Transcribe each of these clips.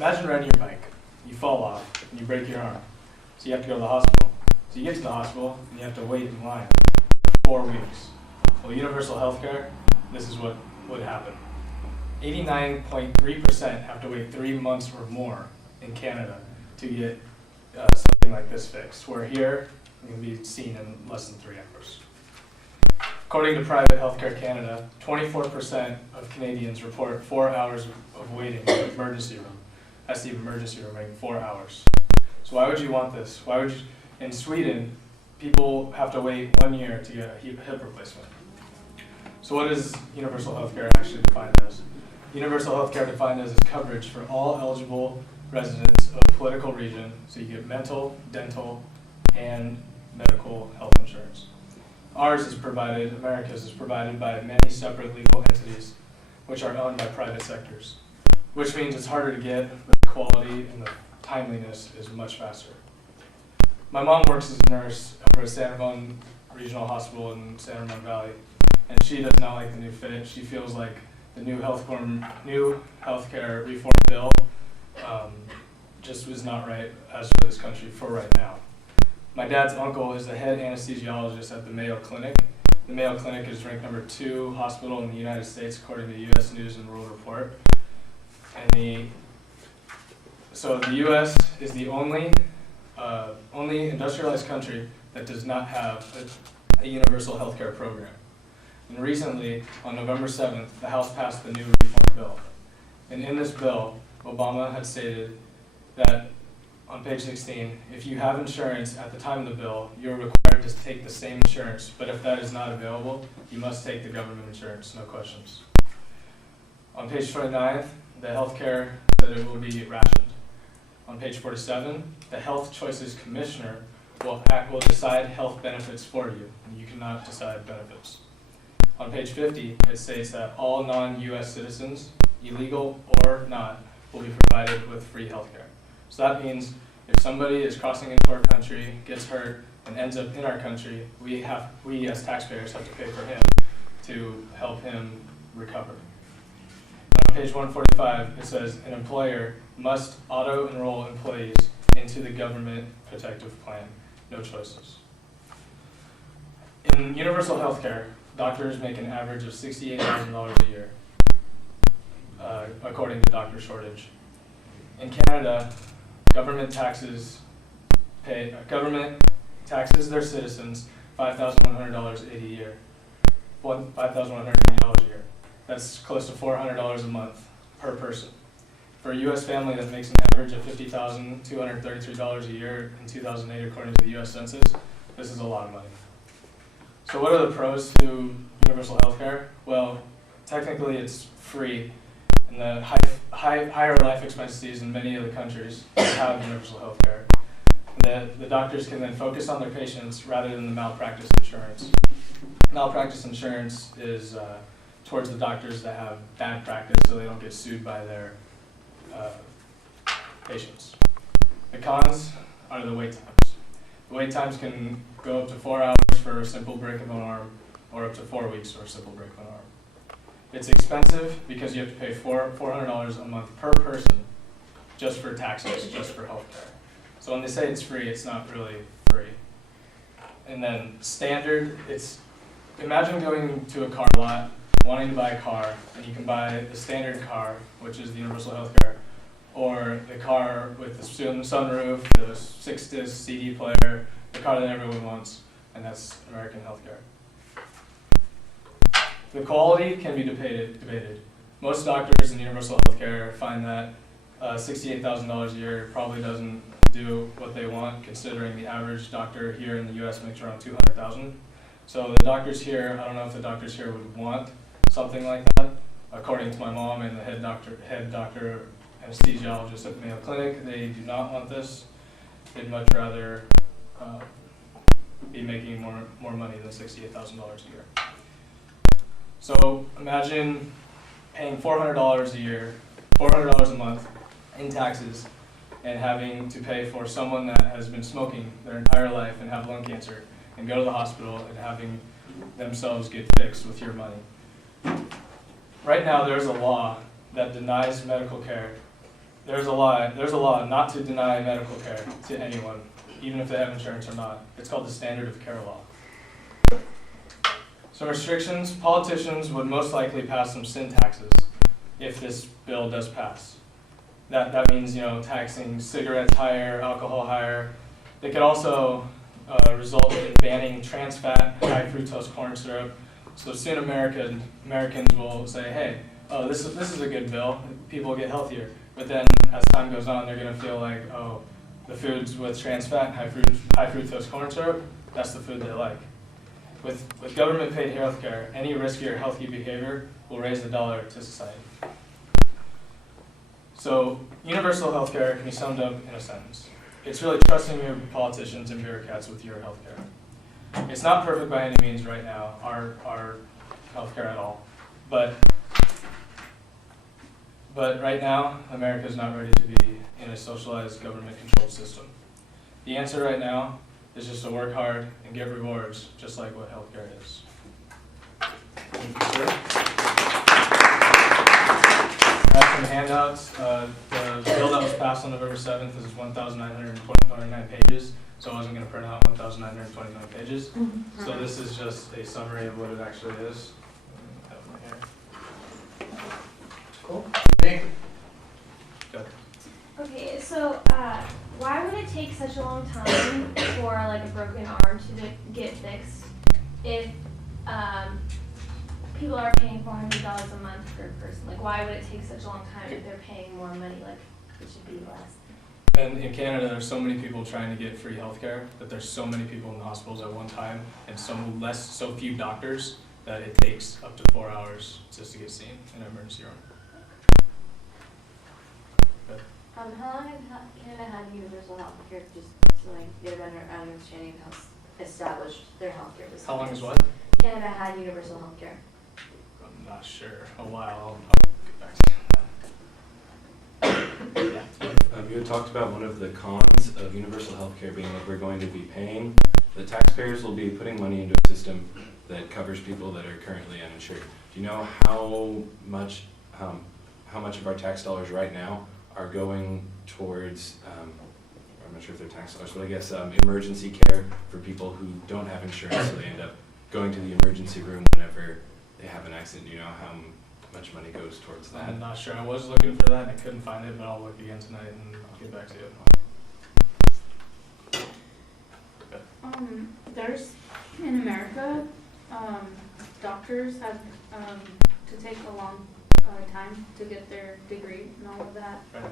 Imagine riding your bike, you fall off, and you break your arm. So you have to go to the hospital. So you get to the hospital, and you have to wait in line for 4 weeks. Well, universal healthcare, this is what would happen. 89.3% have to wait 3 months or more in Canada to get something like this fixed, where here it can be seen in less than 3 hours. According to Private Healthcare Canada, 24% of Canadians report 4 hours of waiting in the emergency room. That's the emergency room waiting 4 hours. So why would you want this? Why would you? In Sweden, people have to wait 1 year to get a hip replacement. So what is universal healthcare actually defined as? Universal healthcare defined as is coverage for all eligible residents of a political region, so you get mental, dental, and medical health insurance. Ours is provided, America's is provided by many separate legal entities, which are owned by private sectors, which means it's harder to get, but the quality and the timeliness is much faster. My mom works as a nurse over at San Ramon Regional Hospital in San Ramon Valley, and she does not like the new fit. She feels like the new healthcare reform bill just was not right as for this country for right now. My dad's uncle is the head anesthesiologist at the Mayo Clinic. The Mayo Clinic is ranked number 2 hospital in the United States according to U.S. News and World Report. And so the U.S. is the only industrialized country that does not have a universal health care program. And recently, on November 7th, the House passed the new reform bill. And in this bill, Obama had stated that, on page 16, if you have insurance at the time of the bill, you're required to take the same insurance, but if that is not available, you must take the government insurance, no questions. On page 29, the healthcare said it will be rationed. On page 47, the Health Choices Commissioner will decide health benefits for you, and you cannot decide benefits. On page 50, it states that all non-U.S. citizens, illegal or not, will be provided with free healthcare. So that means if somebody is crossing into our country, gets hurt, and ends up in our country, we as taxpayers have to pay for him to help him recover. On page 145, it says an employer must auto-enroll employees into the government protective plan. No choices. In universal healthcare, doctors make an average of $68,000 a year, according to Doctor Shortage. In Canada, government taxes their citizens $5,100 a year, $5,180 a year. That's close to $400 a month per person. For a U.S. family that makes an average of $50,233 a year in 2008, according to the U.S. Census, this is a lot of money. So what are the pros to universal health care? Well, technically it's free, and the higher life expectancies in many of the countries have universal health care. The doctors can then focus on their patients rather than the malpractice insurance. Malpractice insurance is towards the doctors that have bad practice so they don't get sued by their patients. The cons are the wait times. The wait times can go up to 4 hours for a simple break of an arm, or up to 4 weeks for a simple break of an arm. It's expensive because you have to pay $400 a month per person just for taxes, just for healthcare. So when they say it's free, it's not really free. And then standard, imagine going to a car lot, wanting to buy a car, and you can buy the standard car, which is the universal healthcare, or the car with the sunroof, the 6-disc CD player, the car that everyone wants, and that's American healthcare. The quality can be debated. Most doctors in universal healthcare find that $68,000 a year probably doesn't do what they want, considering the average doctor here in the U.S. makes around $200,000. So the doctors here, I don't know if the doctors here would want something like that. According to my mom and the head doctor anesthesiologist at the Mayo Clinic, they do not want this. They'd much rather be making more money than $68,000 a year. So imagine paying $400 a year, $400 a month in taxes, and having to pay for someone that has been smoking their entire life and have lung cancer and go to the hospital and having themselves get fixed with your money. Right now there's a law that denies medical care. there's a law not to deny medical care to anyone, even if they have insurance or not. It's called the Standard of Care Law. Some restrictions: politicians would most likely pass some sin taxes if this bill does pass. That means, taxing cigarettes higher, alcohol higher. They could also result in banning trans fat, high fructose corn syrup. So soon Americans will say, hey, oh, this is a good bill. People get healthier. But then as time goes on, they're going to feel like, oh, the foods with trans fat, high fructose corn syrup, that's the food they like. With government paid health care, any riskier healthy behavior will raise the dollar to society. So universal health care can be summed up in a sentence. It's really trusting your politicians and bureaucrats with your health care. It's not perfect by any means right now, our health care at all. But right now, America is not ready to be in a socialized government-controlled system. The answer right now is just to work hard and get rewards, just like what healthcare is. Thank you, sir. I have some handouts. The bill that was passed on November 7th is 1,929 pages, so I wasn't going to print out 1,929 pages. So this is just a summary of what it actually is. I have my hair. Cool. Good. Okay, so why would it take such a long time for like a broken arm to get fixed if people are paying $400 a month per person? Like, why would it take such a long time if they're paying more money? Like, it should be less. And in Canada, there's so many people trying to get free healthcare that there's so many people in the hospitals at one time, and so few doctors that it takes up to 4 hours just to get seen in an emergency room. How long has Canada had universal health care, just so like get a better understanding of how established their health care was? How long is what? Canada had universal health care. I'm not sure. A while. I'll get back to you. Yeah. You had talked about one of the cons of universal health care being that we're going to be paying. The taxpayers will be putting money into a system that covers people that are currently uninsured. Do you know how much of our tax dollars right now are going towards, I'm not sure if they're tax dollars, but I guess emergency care for people who don't have insurance, so they end up going to the emergency room whenever they have an accident? Do you know how much money goes towards that? I'm not sure. I was looking for that and I couldn't find it, but I'll look again tonight and I'll get back to you. There's, in America, doctors have to take a long time to get their degree and all of that. Right.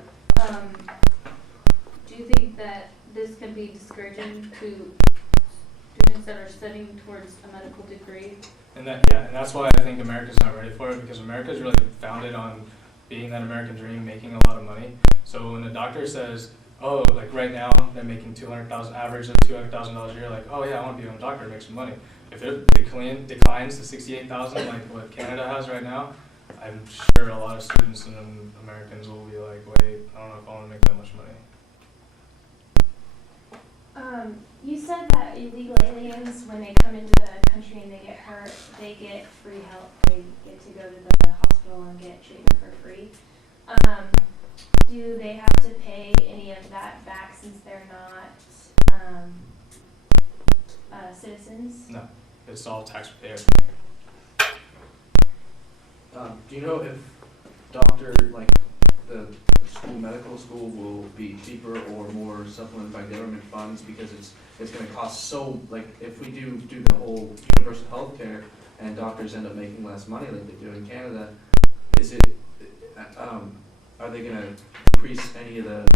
Do you think that this can be discouraging to students that are studying towards a medical degree? And that's why I think America's not ready for it, because America's really founded on being that American dream, making a lot of money. So when a doctor says, oh, like right now they're making average of $200,000 a year, like, oh yeah, I want to be a doctor and make some money. If it declines to $68,000 like what Canada has right now, I'm sure a lot of students and Americans will be like, wait, I don't know if I want to make that much money. You said that illegal aliens, when they come into the country and they get hurt, they get free help. They get to go to the hospital and get treatment for free. Do they have to pay any of that back since they're not citizens? No, it's all taxpayer. Do you know if the medical school will be cheaper or more supplemented by government funds, because it's going to cost so, like, if we do the whole universal health care and doctors end up making less money like they do in Canada, are they going to increase any of the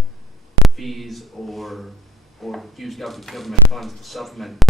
fees or use government funds to supplement